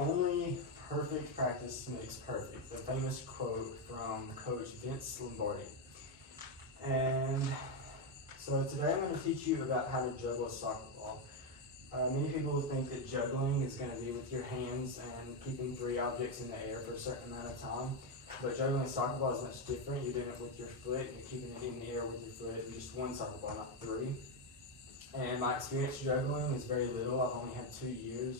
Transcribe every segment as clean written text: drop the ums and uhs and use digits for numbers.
Only perfect practice makes perfect. The famous quote from Coach Vince Lombardi. And so today I'm going to teach you about how to juggle a soccer ball. Many people think that juggling is going to be with your hands and keeping three objects in the air for a certain amount of time. But juggling a soccer ball is much different. You're doing it with your foot. You're keeping it in the air with your foot. Just one soccer ball, not three. And my experience juggling is very little. I've only had 2 years,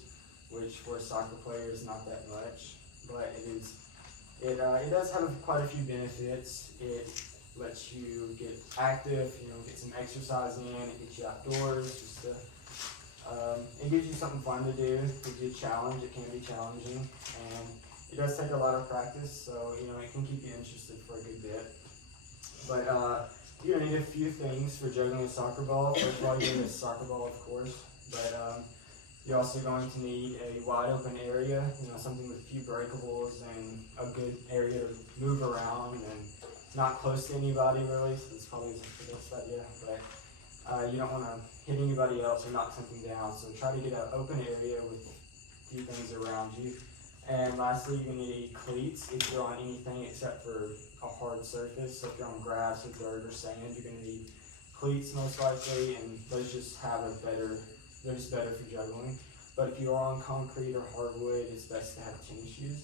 which for a soccer player is not that much. But it does have quite a few benefits. It lets you get active, get some exercise in. It gets you outdoors. It gives you something fun to do. It gives you a challenge. It can be challenging, and it does take a lot of practice. So it can keep you interested for a good bit. But you're gonna need a few things for juggling a soccer ball. First of all, you need a soccer ball, of course, but you're also going to need a wide open area, something with a few breakables and a good area to move around and not close to anybody really, so that's probably the best idea. But you don't want to hit anybody else or knock something down, so try to get an open area with a few things around you. And lastly, you're going to need cleats if you're on anything except for a hard surface. So if you're on grass or dirt or sand, you're going to need cleats most likely, and those just they're just better for juggling. But if you're on concrete or hardwood, it's best to have tennis shoes.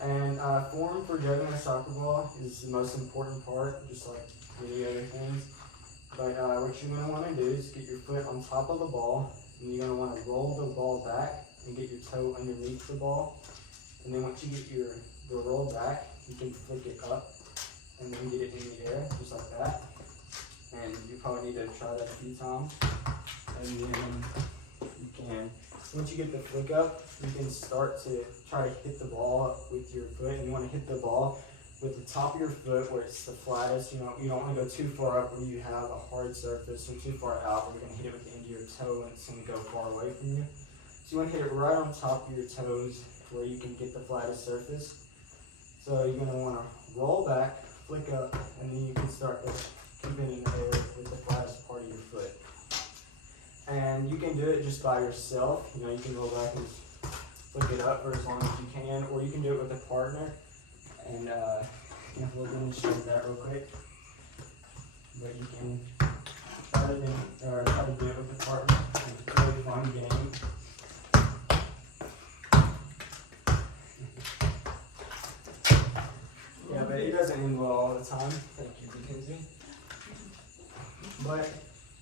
And form for juggling a soccer ball is the most important part, just like many other things. But what you're going to want to do is get your foot on top of the ball, and you're going to want to roll the ball back and get your toe underneath the ball. And then once you get the roll back, you can flick it up and then get it in the air, just like that. And you probably need to try that a few times. And then you can, once you get the flick up, you can start to try to hit the ball with your foot. And you want to hit the ball with the top of your foot where it's the flattest. You don't want to go too far up where you have a hard surface, or too far out where you're going to hit it with the end of your toe and it's going to go far away from you. So you want to hit it right on top of your toes where you can get the flattest surface. So you're going to want to roll back, flick up, and then you can start to keep it in the air with the flattest part of your foot. And you can do it just by yourself. You can roll back and flick it up for as long as you can, or you can do it with a partner. And we'll demonstrate that real quick. But you can try to do it with a partner. It's a really fun game. Yeah, but it doesn't end well all the time. Thank you, Mackenzie. But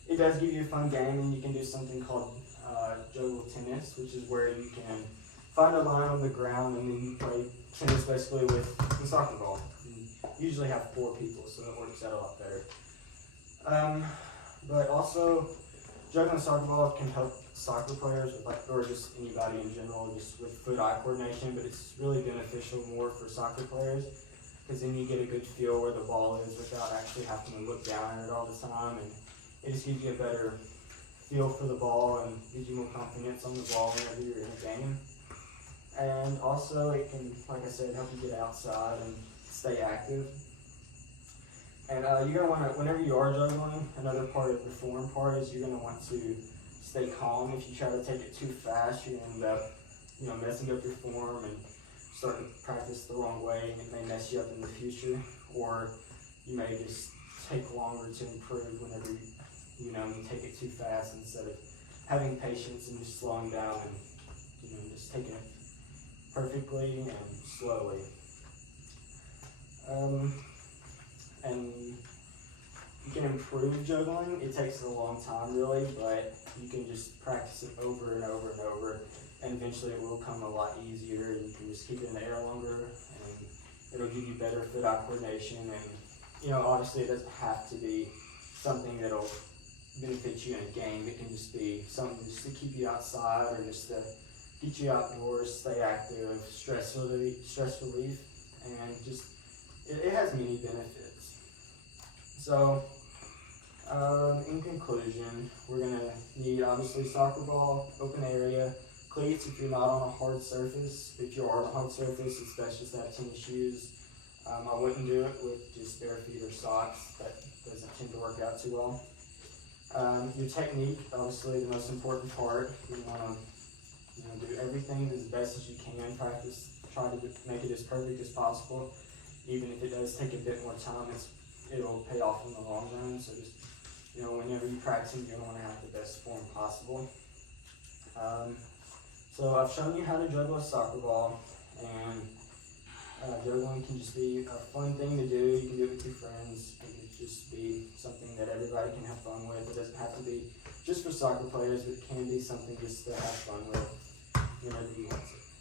it does give you a fun game, and you can do something called juggle tennis, which is where you can find a line on the ground and then you play tennis basically with the soccer ball. You usually have 4 people, so it works out a lot better. But also, juggling a soccer ball can help soccer players or just anybody in general, just with foot-eye coordination, but it's really beneficial more for soccer players, because then you get a good feel where the ball is without actually having to look down at it all the time, and it just gives you a better feel for the ball and gives you more confidence on the ball whenever you're in a game. And also it can, like I said, help you get outside and stay active. And you're going to want to, whenever you are juggling, another part of the form part is you're going to want to stay calm. If you try to take it too fast, you're going to end up messing up your form and starting to practice the wrong way, and it may mess you up in the future, or you may just take longer to improve whenever you take it too fast, instead of having patience and just slowing down and just taking it perfectly and slowly. And you can improve juggling. It takes a long time really, but you can just practice it over and over and over, and eventually it will come a lot easier, and you can just keep it in the air longer, and it'll give you better foot-eye coordination. And obviously it doesn't have to be something that'll benefit you in a game. It can just be something just to keep you outside, or just to get you outdoors, stay active, stress relief, and just it has many benefits. So in conclusion, we're going to need obviously soccer ball, open area, cleats if you're not on a hard surface. If you are on a hard surface, it's best just to have tennis shoes. I wouldn't do it with just bare feet or socks. That doesn't tend to work out too well. Your technique, obviously the most important part. You want to You know, do everything as best as you can. Practice, try to make it as perfect as possible. Even if it does take a bit more time, it'll pay off in the long run. So just, you know, whenever you're practicing, you're gonna want to have the best form possible. So I've shown you how to juggle a soccer ball, and juggling can just be a fun thing to do. You can do it with your friends. It can just be something that everybody can have fun with. It doesn't have to be just for soccer players, but it can be something just to have fun with whenever you want to.